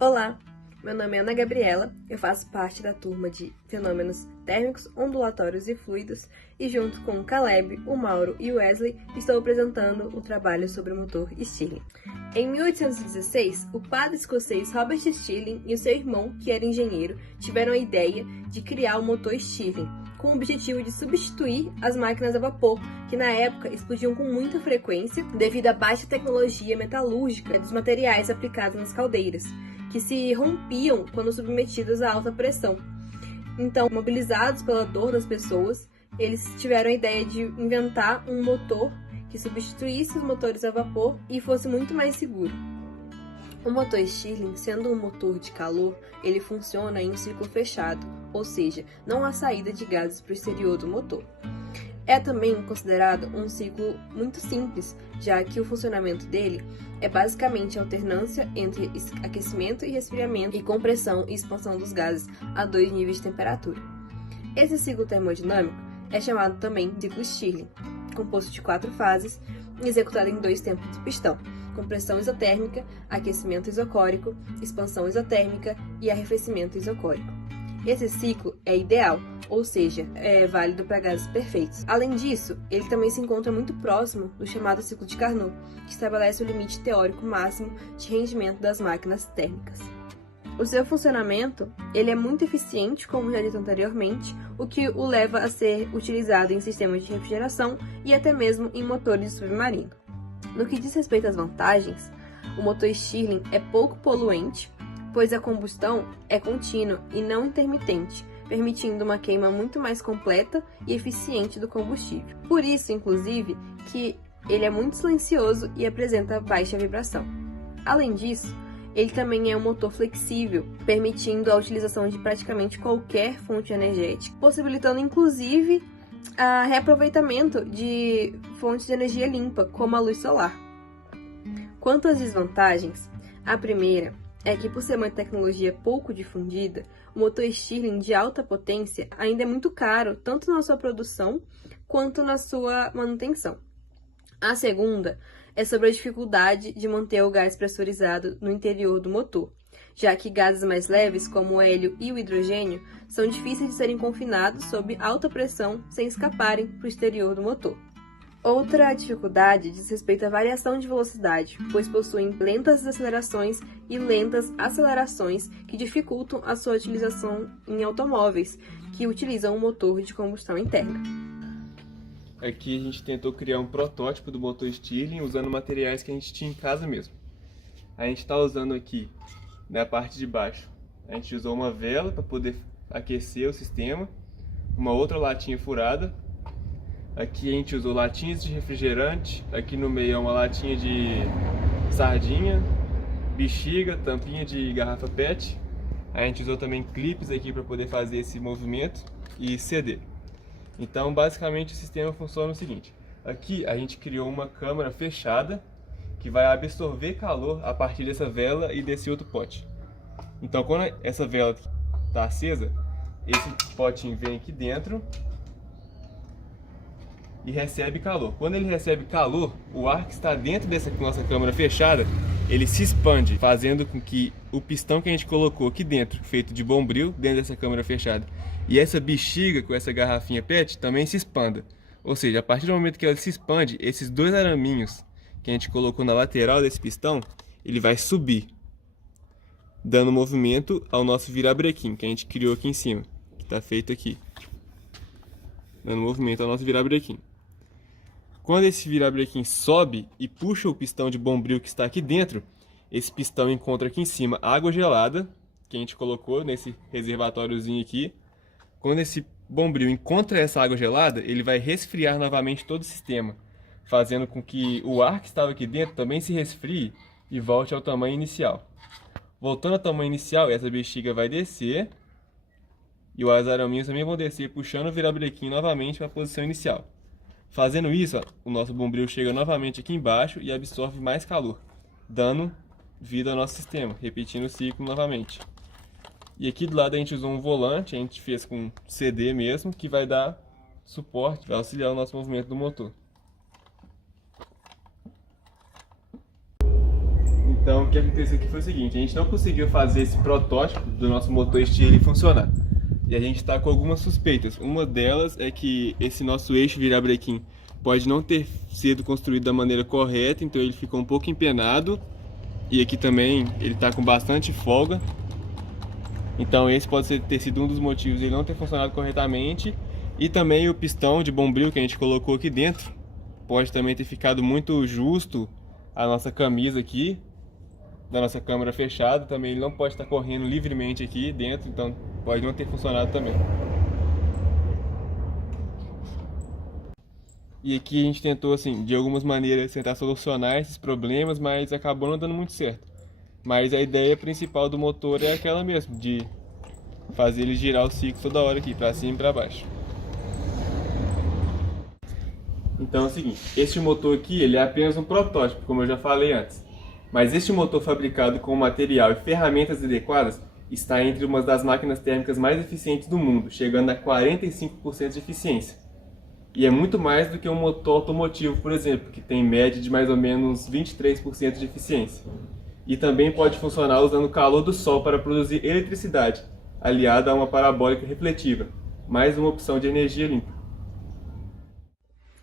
Olá, meu nome é Ana Gabriela, eu faço parte da turma de Fenômenos Térmicos, Ondulatórios e Fluidos e junto com o Caleb, o Mauro e o Wesley estou apresentando o trabalho sobre o motor Stirling. Em 1816, o padre escocês Robert Stirling e o seu irmão, que era engenheiro, tiveram a ideia de criar o motor Stirling, com o objetivo de substituir as máquinas a vapor, que na época explodiam com muita frequência devido à baixa tecnologia metalúrgica dos materiais aplicados nas caldeiras, que se rompiam quando submetidas a alta pressão. Então, mobilizados pela dor das pessoas, eles tiveram a ideia de inventar um motor que substituísse os motores a vapor e fosse muito mais seguro. O motor Stirling, sendo um motor de calor, ele funciona em um ciclo fechado, ou seja, não há saída de gases para o exterior do motor. É também considerado um ciclo muito simples, já que o funcionamento dele é basicamente a alternância entre aquecimento e resfriamento e compressão e expansão dos gases a 2 níveis de temperatura. Esse ciclo termodinâmico é chamado também de ciclo Stirling, composto de 4 fases, executado em 2 tempos de pistão: compressão isotérmica, aquecimento isocórico, expansão isotérmica e arrefecimento isocórico. Esse ciclo é ideal, ou seja, é válido para gases perfeitos. Além disso, ele também se encontra muito próximo do chamado ciclo de Carnot, que estabelece o limite teórico máximo de rendimento das máquinas térmicas. O seu funcionamento ele é muito eficiente, como já dito anteriormente, o que o leva a ser utilizado em sistemas de refrigeração e até mesmo em motores de submarino. No que diz respeito às vantagens, o motor Stirling é pouco poluente, pois a combustão é contínua e não intermitente, permitindo uma queima muito mais completa e eficiente do combustível. Por isso, inclusive, que ele é muito silencioso e apresenta baixa vibração. Além disso, ele também é um motor flexível, permitindo a utilização de praticamente qualquer fonte energética, possibilitando inclusive a reaproveitamento de fontes de energia limpa, como a luz solar. Quanto às desvantagens, a primeira é que, por ser uma tecnologia pouco difundida, o motor Stirling de alta potência ainda é muito caro, tanto na sua produção quanto na sua manutenção. A segunda é sobre a dificuldade de manter o gás pressurizado no interior do motor, já que gases mais leves, como o hélio e o hidrogênio, são difíceis de serem confinados sob alta pressão sem escaparem para o exterior do motor. Outra dificuldade diz respeito à variação de velocidade, pois possuem lentas acelerações e lentas acelerações que dificultam a sua utilização em automóveis que utilizam um motor de combustão interna. Aqui a gente tentou criar um protótipo do motor Stirling usando materiais que a gente tinha em casa mesmo. A gente está usando aqui, na parte de baixo, a gente usou uma vela para poder aquecer o sistema, uma outra latinha furada. Aqui a gente usou latinhas de refrigerante, aqui no meio é uma latinha de sardinha, bexiga, tampinha de garrafa PET. A gente usou também clipes aqui para poder fazer esse movimento e CD. Então basicamente o sistema funciona o seguinte: aqui a gente criou uma câmara fechada que vai absorver calor a partir dessa vela e desse outro pote. Então quando essa vela está acesa, esse potinho vem aqui dentro e recebe calor. Quando ele recebe calor, o ar que está dentro dessa nossa câmara fechada, ele se expande, fazendo com que o pistão que a gente colocou aqui dentro, feito de bombril, dentro dessa câmara fechada, e essa bexiga com essa garrafinha PET também se expanda. Ou seja, a partir do momento que ela se expande, esses 2 araminhos que a gente colocou na lateral desse pistão, ele vai subir, dando movimento ao nosso virabrequim, que a gente criou aqui em cima, que está feito aqui, dando movimento ao nosso virabrequim. Quando esse virabrequim sobe e puxa o pistão de bombril que está aqui dentro, esse pistão encontra aqui em cima água gelada, que a gente colocou nesse reservatóriozinho aqui. Quando esse bombril encontra essa água gelada, ele vai resfriar novamente todo o sistema, fazendo com que o ar que estava aqui dentro também se resfrie e volte ao tamanho inicial. Voltando ao tamanho inicial, essa bexiga vai descer e os araminhos também vão descer, puxando o virabrequim novamente para a posição inicial. Fazendo isso, ó, o nosso bombril chega novamente aqui embaixo e absorve mais calor, dando vida ao nosso sistema, repetindo o ciclo novamente. E aqui do lado a gente usou um volante, a gente fez com CD mesmo, que vai dar suporte, vai auxiliar o nosso movimento do motor. Então, o que aconteceu aqui foi o seguinte: a gente não conseguiu fazer esse protótipo do nosso motor Stirling funcionar. E a gente está com algumas suspeitas. Uma delas é que esse nosso eixo virabrequim pode não ter sido construído da maneira correta, então ele ficou um pouco empenado. E aqui também ele está com bastante folga. Então esse pode ter sido um dos motivos de ele não ter funcionado corretamente. E também o pistão de bombril que a gente colocou aqui dentro pode também ter ficado muito justo a nossa camisa aqui da nossa câmara fechada. Também ele não pode estar correndo livremente aqui dentro, então pode não ter funcionado também. E aqui a gente tentou, assim, de algumas maneiras tentar solucionar esses problemas, mas acabou não dando muito certo. Mas a ideia principal do motor é aquela mesmo, de fazer ele girar o ciclo toda hora aqui, para cima e para baixo. Então é o seguinte, este motor aqui ele é apenas um protótipo, como eu já falei antes. Mas este motor fabricado com material e ferramentas adequadas está entre uma das máquinas térmicas mais eficientes do mundo, chegando a 45% de eficiência. E é muito mais do que um motor automotivo, por exemplo, que tem média de mais ou menos 23% de eficiência. E também pode funcionar usando o calor do sol para produzir eletricidade, aliada a uma parabólica refletiva, mais uma opção de energia limpa.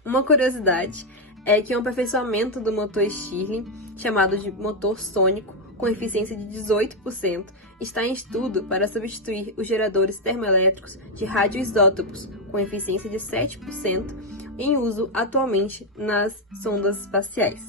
Uma curiosidade é que um aperfeiçoamento do motor Stirling, chamado de motor sônico, com eficiência de 18%, está em estudo para substituir os geradores termoelétricos de radioisótopos, com eficiência de 7%, em uso atualmente nas sondas espaciais.